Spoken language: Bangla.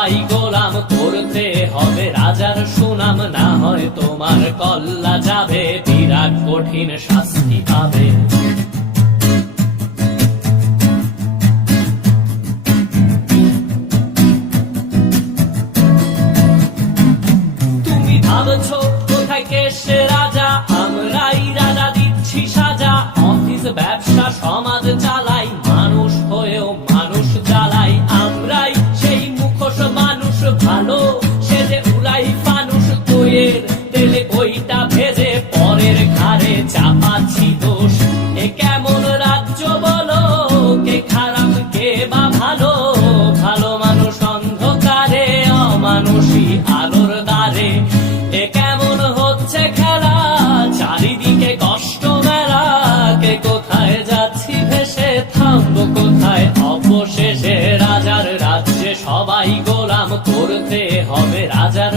সবাই গোলাম করতে হবে, রাজার সুনাম না হয় তোমার, কল্লা যাবে, বিরাট কঠিন শাস্তি পাবে। তুমি ভাবছ কোথায় কেসে তেলে ওইটা ভেজে পরের ঘাড়ে চাপাচ্ছি দোষ। এ কেমন রাজ্য বলো? কে খারাপ, কে বা ভালো? ভালো মানুষ অন্ধকারে, অমানুষী আলোর দ্বারে। এ কেমন হচ্ছে খেলা? চারিদিকে কষ্ট মেলা। কে কোথায় যাচ্ছি ভেসে? থামবো কোথায়? অবশেষে রাজার রাজ্যে সবাই গোলাম করতে